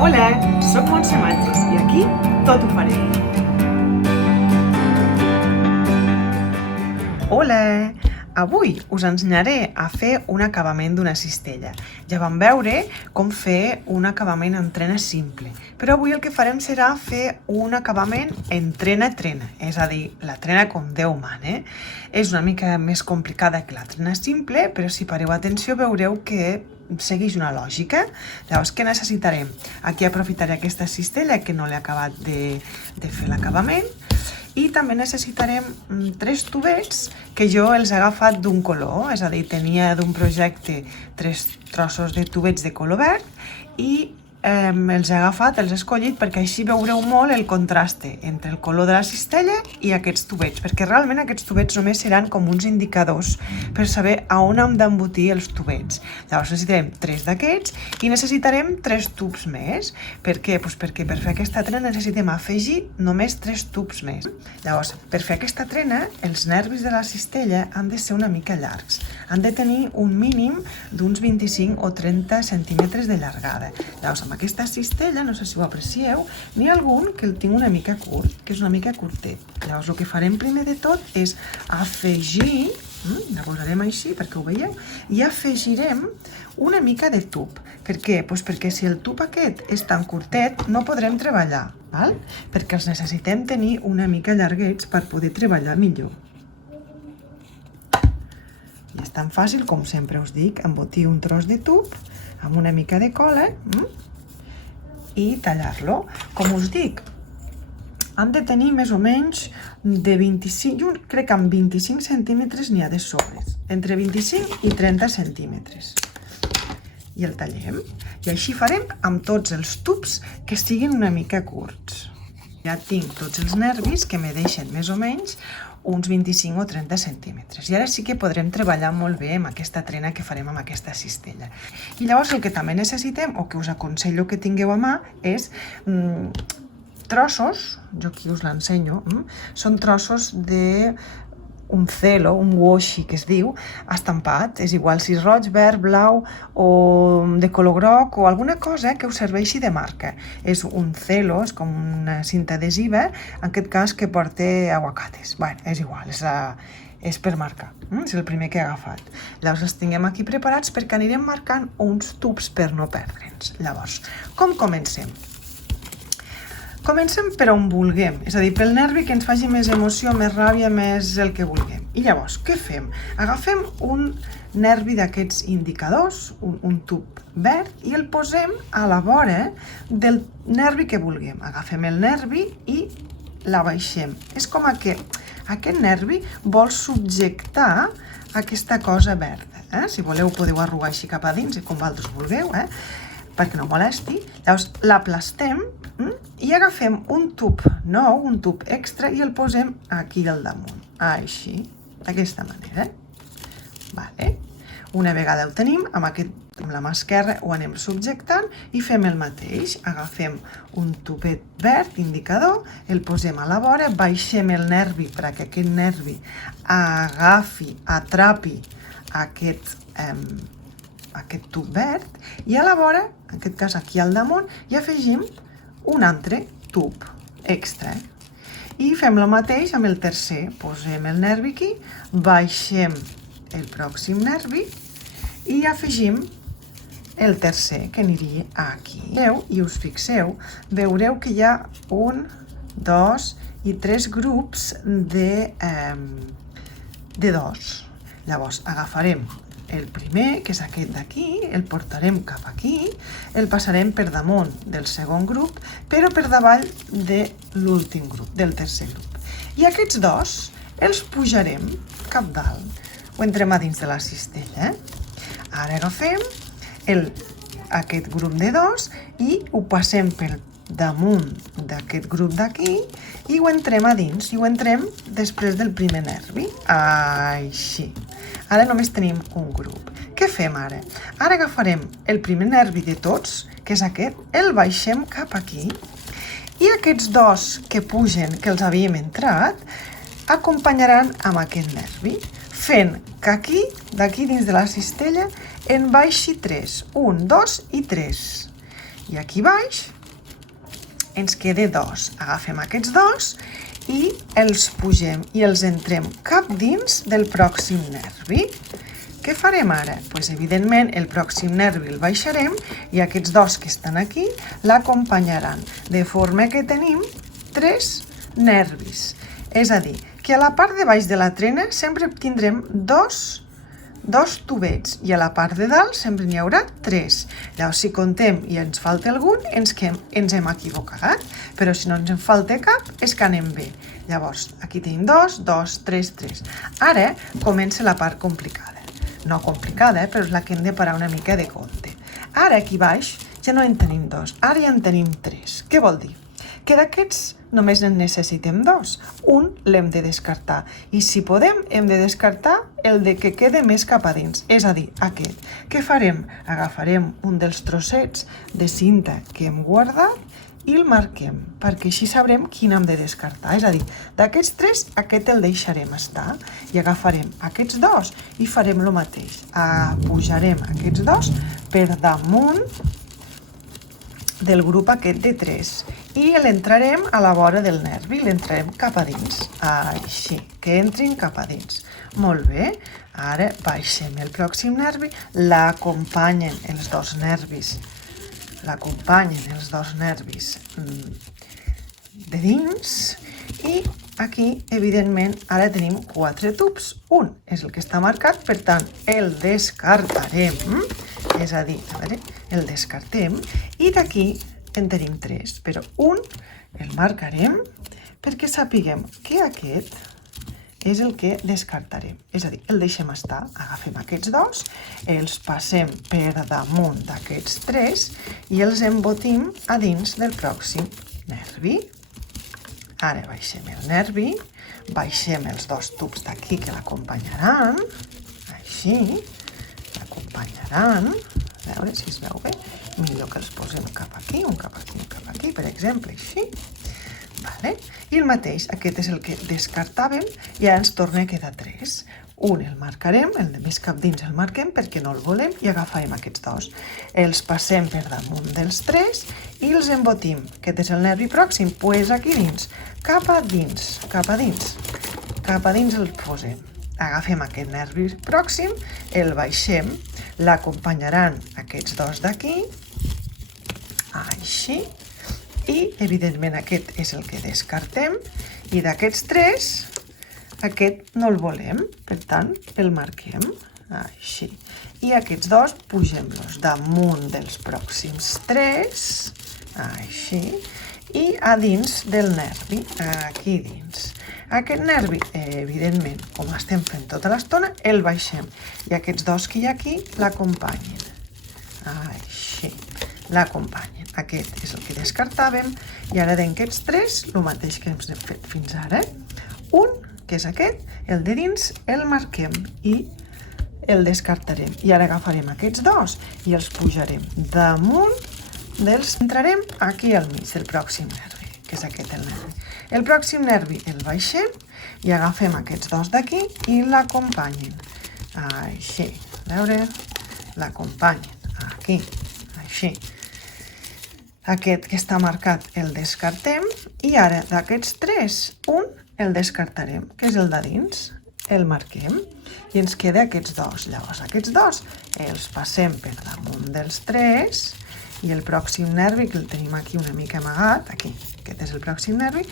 Hola, soc Montse Matges i aquí tot ho farem. Hola! Avui us ensenyaré a fer un acabament d'una cistella. Ja vam veure com fer un acabament en trena simple, però avui el que farem serà fer un acabament en trena-trena, és a dir, la trena com Déu mana. És una mica més complicada que la trena simple, però si pareu atenció veureu que segueix una lògica. Llavors, què necessitarem? Aquí aprofitaré aquesta cistella que no l'he acabat de fer l'acabament, i també necessitarem 3 tubets que jo els he agafat d'un color, és a dir, tenia d'un projecte 3 trossos de tubets de color verd i els he agafat, els he escollit perquè així veureu molt el contraste entre el color de la cistella i aquests tubets, perquè realment aquests tubets només seran com uns indicadors per saber a on hem d'embotir els tubets. Llavors necessitarem 3 d'aquests i necessitarem 3 tubs més. Per què? Doncs perquè per fer aquesta trena necessitem afegir només 3 tubs més. Llavors, per fer aquesta trena, els nervis de la cistella han de ser una mica llargs. Han de tenir un mínim d'uns 25 o 30 centímetres de llargada. Llavors, amb aquesta cistella, no sé si ho aprecieu, n'hi ha algun que el tinc una mica curt, que és una mica curtet. Llavors, el que farem primer de tot és afegir, la posarem així perquè ho veieu, i afegirem una mica de tub. Per què? Doncs perquè si el tub aquest és tan curtet, no podrem treballar, val? Perquè els necessitem tenir una mica llarguets per poder treballar millor. I és tan fàcil, com sempre us dic, embotir un tros de tub amb una mica de cola i tallar-lo. Com us dic, han de tenir més o menys de 25, jo crec que amb 25 centímetres n'hi ha de sobres, entre 25 i 30 centímetres. I el tallem. I així farem amb tots els tubs que estiguin una mica curts. Ja tinc tots els nervis que me deixen més o menys uns 25 o 30 centímetres. I ara sí que podrem treballar molt bé amb aquesta trena que farem amb aquesta cistella. I llavors el que també necessitem, o que us aconsello que tingueu a mà, és trossos, jo aquí us l'ensenyo, són trossos de un celo, un washi que es diu, estampat, és igual si és roig, verd, blau o de color groc o alguna cosa que us serveixi de marca. És un celo, és com una cinta adhesiva, en aquest cas que porta aguacates. Bé, és igual, és per marcar, és el primer que he agafat. Llavors els tinguem aquí preparats perquè anirem marcant uns tubs per no perdre'ns. Llavors, com comencem? Comencem per on vulguem, és a dir, pel nervi que ens faci més emoció, més ràbia, més el que vulguem. I llavors, què fem? Agafem un nervi d'aquests indicadors, un tub verd, i el posem a la vora del nervi que vulguem. Agafem el nervi i l'abaixem. És com que aquest nervi vol subjectar aquesta cosa verda. Si voleu podeu arrugar així cap a dins, com vosaltres vulgueu, perquè no molesti. Llavors l'aplastem i agafem un tub nou, un tub extra, i el posem aquí al damunt. Així, d'aquesta manera. Vale. Una vegada el tenim, amb la mà esquerra ho anem subjectant i fem el mateix. Agafem un tubet verd, indicador, el posem a la vora, baixem el nervi perquè aquest nervi agafi, atrapi aquest tub verd, i a la vora, en aquest cas aquí al damunt, hi afegim un altre tub extra. I fem el mateix amb el tercer. Posem el nervi aquí, baixem el pròxim nervi i afegim el tercer, que aniria aquí. I us fixeu, veureu que hi ha 1, 2 i 3 grups de 2. Llavors agafarem el primer, que és aquest d'aquí, el portarem cap aquí, el passarem per damunt del segon grup, però per davall de l'últim grup, del tercer grup. I aquests dos els pujarem cap dalt. Ho entrem a dins de la cistella. Ara agafem aquest grup de 2 i ho passem per damunt d'aquest grup d'aquí i ho entrem a dins, i ho entrem després del primer nervi. Així. Ara només tenim un grup. Què fem ara? Ara agafarem el primer nervi de tots, que és aquest, el baixem cap aquí, i aquests dos que pugen, que els havíem entrat, acompanyaran amb aquest nervi, fent que aquí, d'aquí dins de la cistella, en baixi 3. 1, 2 i 3. I aquí baix ens queda 2. Agafem aquests 2 i els pugem i els entrem cap dins del pròxim nervi. Què farem ara? Doncs evidentment el pròxim nervi el baixarem i aquests 2 que estan aquí l'acompanyaran, de forma que tenim 3 nervis. És a dir, que a la part de baix de la trena sempre tindrem dos tubets i a la part de dalt sempre n'hi haurà 3. Llavors, si contem i ens falta algun, ens hem equivocat, però si no ens en falta cap, és que anem bé. Llavors, aquí tenim 2, 2, 3, 3. Ara comença la part complicada. No complicada, però és la que hem de parar una mica de compte. Ara aquí baix ja no en tenim 2, ara ja en tenim 3. Què vol dir? Que d'aquests només en necessitem 2. Un l'hem de descartar. I si podem, hem de descartar el de que quede més cap a dins, és a dir, aquest. Què farem? Agafarem un dels trossets de cinta que hem guardat i el marquem, perquè així sabrem quin hem de descartar. És a dir, d'aquests 3, aquest el deixarem estar i agafarem aquests 2 i farem el mateix. Pujarem aquests 2 per damunt del grup aquest de 3 i l'entrarem a la vora del nervi, l'entrarem cap a dins, així, que entrin cap a dins. Molt bé, ara baixem el pròxim nervi, l'acompanyen els dos nervis de dins i aquí, evidentment, ara tenim 4 tubs. Un és el que està marcat, per tant, el descartarem, és a dir, el descartem, i d'aquí en tenim 3, però un el marcarem perquè sapiguem que aquest és el que descartarem. És a dir, el deixem estar, agafem aquests 2, els passem per damunt d'aquests 3 i els embotim a dins del pròxim nervi. Ara baixem el nervi, baixem els 2 tubs d'aquí que l'acompanyaran, així, l'acompanyaran, a veure si es veu bé, millor que els posem cap aquí, un cap aquí, un cap aquí, per exemple, així. I el mateix, aquest és el que descartàvem i ara ens torna a quedar 3. Un el marcarem, el de més cap dins el marquem perquè no el volem i agafem aquests 2. Els passem per damunt dels 3 i els embotim. Aquest és el nervi pròxim, doncs aquí dins, cap a dins, cap a dins, cap a dins el posem. Agafem aquest nervi pròxim, el baixem, l'acompanyaran aquests 2 d'aquí, així, i evidentment aquest és el que descartem i d'aquests 3 aquest no el volem, per tant el marquem així i aquests 2 pugem-los damunt dels pròxims 3 així i a dins del nervi, aquí dins. Aquest nervi, evidentment, com estem fent tota l'estona, el baixem i aquests 2 que hi ha aquí l'acompanyen així, l'acompanyen. Aquest és el que descartàvem i ara d'aquests 3, el mateix que hem fet fins ara. Un, que és aquest, el de dins, el marquem i el descartarem. I ara agafarem aquests 2 i els pujarem damunt dels... Entrarem aquí al mig del pròxim nervi, que és aquest el nervi. El pròxim nervi el baixem i agafem aquests 2 d'aquí i l'acompanyen. Així, a veure, l'acompanyen aquí, així. Aquest que està marcat el descartem i ara d'aquests 3, un el descartarem, que és el de dins, el marquem i ens queda aquests 2. Llavors aquests 2 els passem per damunt dels 3 i el pròxim nervi, que el tenim aquí una mica amagat, aquí, aquest és el pròxim nervi,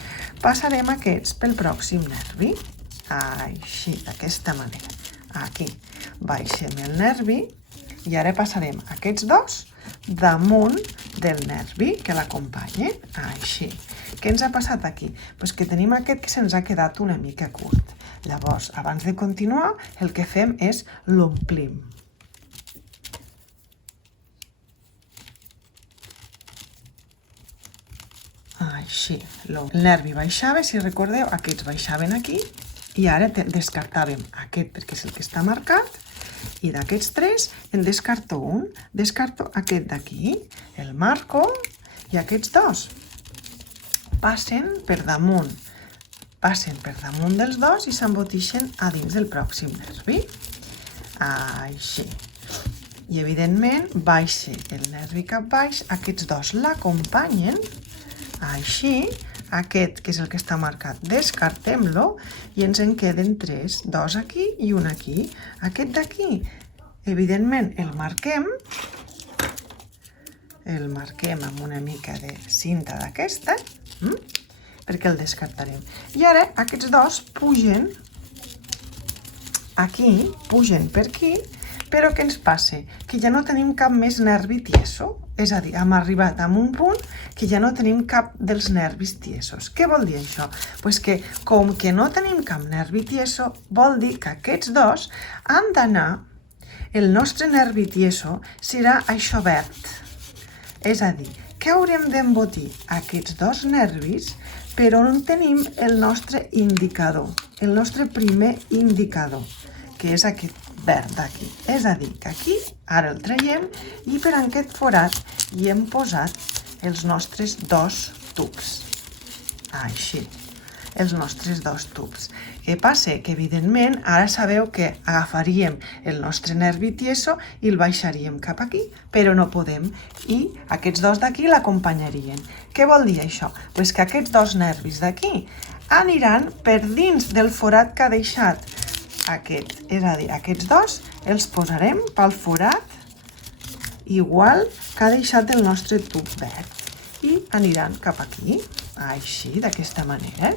passarem aquests pel pròxim nervi, així, d'aquesta manera. Aquí baixem el nervi i ara passarem aquests 2 damunt del nervi que l'acompanya, així. Què ens ha passat aquí? Doncs que tenim aquest que se'ns ha quedat una mica curt. Llavors, abans de continuar, el que fem és l'omplim. Així. El nervi baixava, si recordeu, aquests baixaven aquí i ara descartàvem aquest perquè és el que està marcat i d'aquests 3 en descarto un, descarto aquest d'aquí, el marco i aquests 2 passen per damunt dels 2 i s'embotixen a dins del pròxim nervi. Així. I, evidentment, baixa el nervi cap baix, aquests dos l'acompanyen, així, aquest, que és el que està marcat, descartem-lo i ens en queden 3, 2 aquí i un aquí. Aquest d'aquí, evidentment, el marquem amb una mica de cinta d'aquesta, perquè el descartarem. I ara aquests dos pugen aquí, pugen per aquí, però què ens passa? Que ja no tenim cap més nervi tieso. És a dir, hem arribat a un punt que ja no tenim cap dels nervis tiesos. Què vol dir això? Pues que com que no tenim cap nervi tieso, vol dir que aquests dos han d'anar, el nostre nervi tieso serà això verd. És a dir, que haurem d'embotir aquests dos nervis per on tenim el nostre indicador, el nostre primer indicador, que és aquest verd d'aquí. És a dir, que aquí ara el traiem i per aquest forat hi hem posat els nostres dos tubs. Així, els nostres dos tubs. Què passa? Que evidentment ara sabeu que agafaríem el nostre nervi tieso i el baixaríem cap aquí, però no podem. I aquests dos d'aquí l'acompanyarien. Què vol dir això? Pues que aquests dos nervis d'aquí aniran per dins del forat que ha deixat aquest. És a dir, aquests dos els posarem pel forat igual que ha deixat el nostre tub verd i aniran cap aquí, així, d'aquesta manera.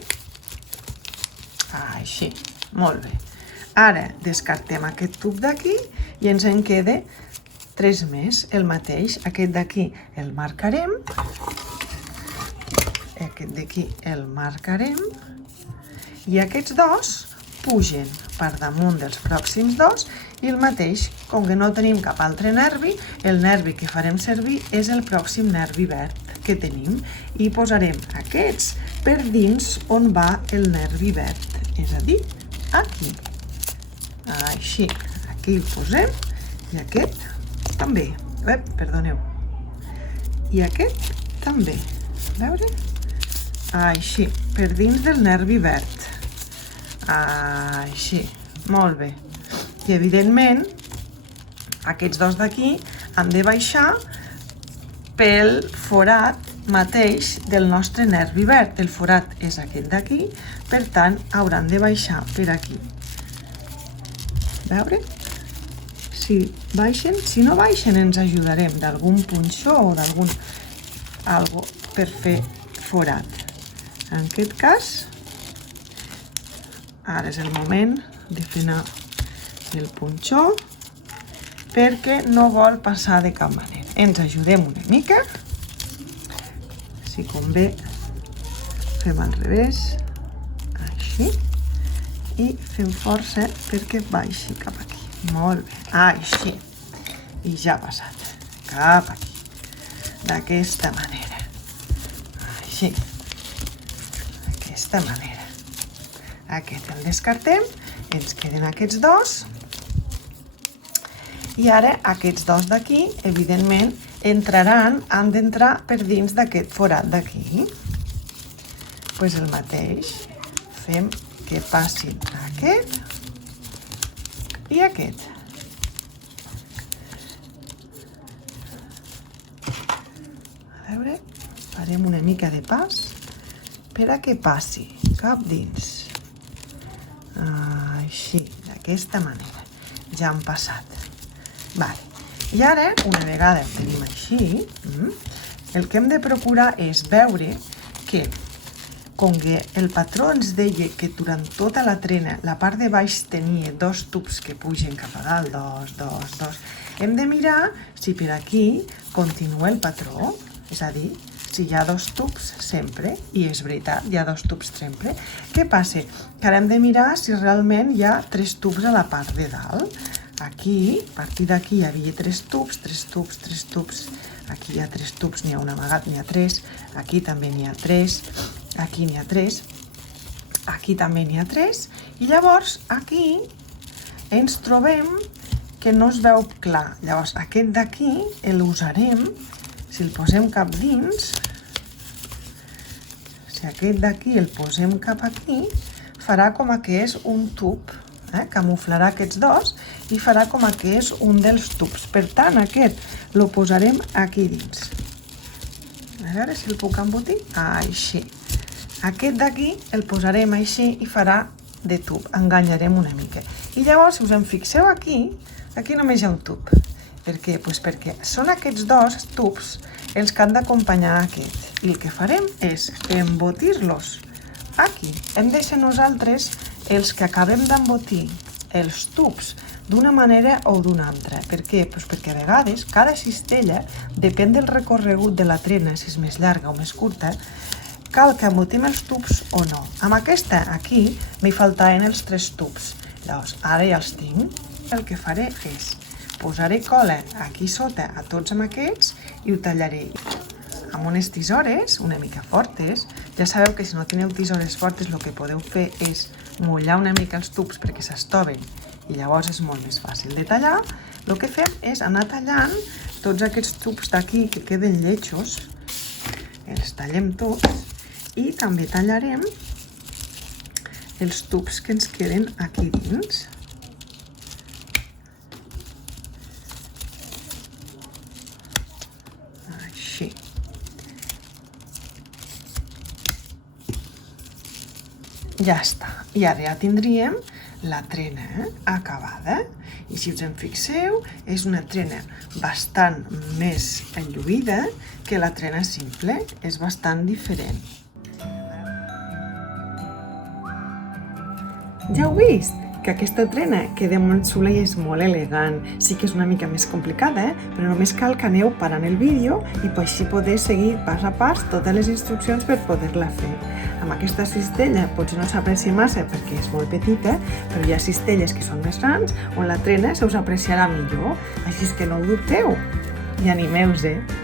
Així, molt bé. Ara descartem aquest tub d'aquí i ens en queda 3 més, el mateix. Aquest d'aquí el marcarem, aquest d'aquí el marcarem i aquests dos pugen per damunt dels pròxims dos i el mateix, com que no tenim cap altre nervi, el nervi que farem servir és el pròxim nervi verd que tenim i posarem aquests per dins on va el nervi verd, és a dir, aquí. Així, aquí el posem i aquest també. Perdoneu. I aquest també. A veure? Així, per dins del nervi verd. Així, molt bé. I evidentment aquests dos d'aquí han de baixar pel forat mateix del nostre nervi verd. El forat és aquest d'aquí, per tant hauran de baixar per aquí. Veure? Si baixen, si no baixen ens ajudarem d'algun punxó o d'algun algo per fer forat. En aquest cas, ara és el moment de fer anar el punxó perquè no vol passar de cap manera. Ens ajudem una mica. Si convé, fem al revés, així, i fem força perquè baixi cap aquí. Molt bé, així. I ja ha passat cap aquí, d'aquesta manera. Així, d'aquesta manera. Aquest el descartem, ens queden aquests dos i ara aquests dos d'aquí, evidentment, han d'entrar per dins d'aquest forat d'aquí. Doncs el mateix, fem que passin aquest i aquest. A veure, farem una mica de pas per a que passi cap dins. Així, d'aquesta manera. Ja han passat. Vale. I ara, una vegada el tenim així, el que hem de procurar és veure que, com que el patró ens deia que durant tota la trena la part de baix tenia dos tubs que pugen cap a dalt, dos, hem de mirar si per aquí continua el patró, és a dir, si hi ha dos tubs sempre, i és veritat, hi ha dos tubs sempre, què passa? Que ara hem de mirar si realment hi ha 3 tubs a la part de dalt. Aquí, a partir d'aquí hi havia 3 tubs, aquí hi ha 3 tubs, n'hi ha un amagat, n'hi ha 3, aquí també n'hi ha 3, aquí n'hi ha 3, aquí també n'hi ha 3, i llavors aquí ens trobem que no es veu clar. Llavors aquest d'aquí l'usarem. Si el posem cap dins, si aquest d'aquí el posem cap aquí, farà com que és un tub, camuflarà aquests dos i farà com que és un dels tubs. Per tant, aquest el posarem aquí dins. A veure si el puc embotir. Així. Aquest d'aquí el posarem així i farà de tub. Enganyarem una mica. I llavors, si us en fixeu aquí només hi ha un tub. Per què? Pues perquè són aquests dos tubs els que han d'acompanyar aquest. I el que farem és embotir-los aquí. Hem de ser nosaltres els que acabem d'embotir els tubs d'una manera o d'una altra. Per què? Pues perquè a vegades cada cistella, depèn del recorregut de la trena, si és més llarga o més curta, cal que embotim els tubs o no. Amb aquesta aquí m'hi faltaven els 3 tubs. Llavors, ara ja els tinc. El que faré és posaré cola aquí sota a tots amb aquests i ho tallaré amb unes tisores una mica fortes. Ja sabeu que si no teniu tisores fortes el que podeu fer és mullar una mica els tubs perquè s'estoven i llavors és molt més fàcil de tallar. El que fem és anar tallant tots aquests tubs d'aquí que queden lletjos, els tallem tots i també tallarem els tubs que ens queden aquí dins. Així. Ja està. I ara ja tindríem la trena acabada. I si us en fixeu, és una trena bastant més enlluïda que la trena simple. És bastant diferent. Ja heu vist que aquesta trena queda molt xula i és molt elegant. Sí que és una mica més complicada, però només cal que aneu parant el vídeo i així podeu seguir pas a pas totes les instruccions per poder-la fer. Amb aquesta cistella potser no s'aprecia massa perquè és molt petita, però hi ha cistelles que són més grans on la trena se us apreciarà millor. Així que no ho dubteu i animeu-vos!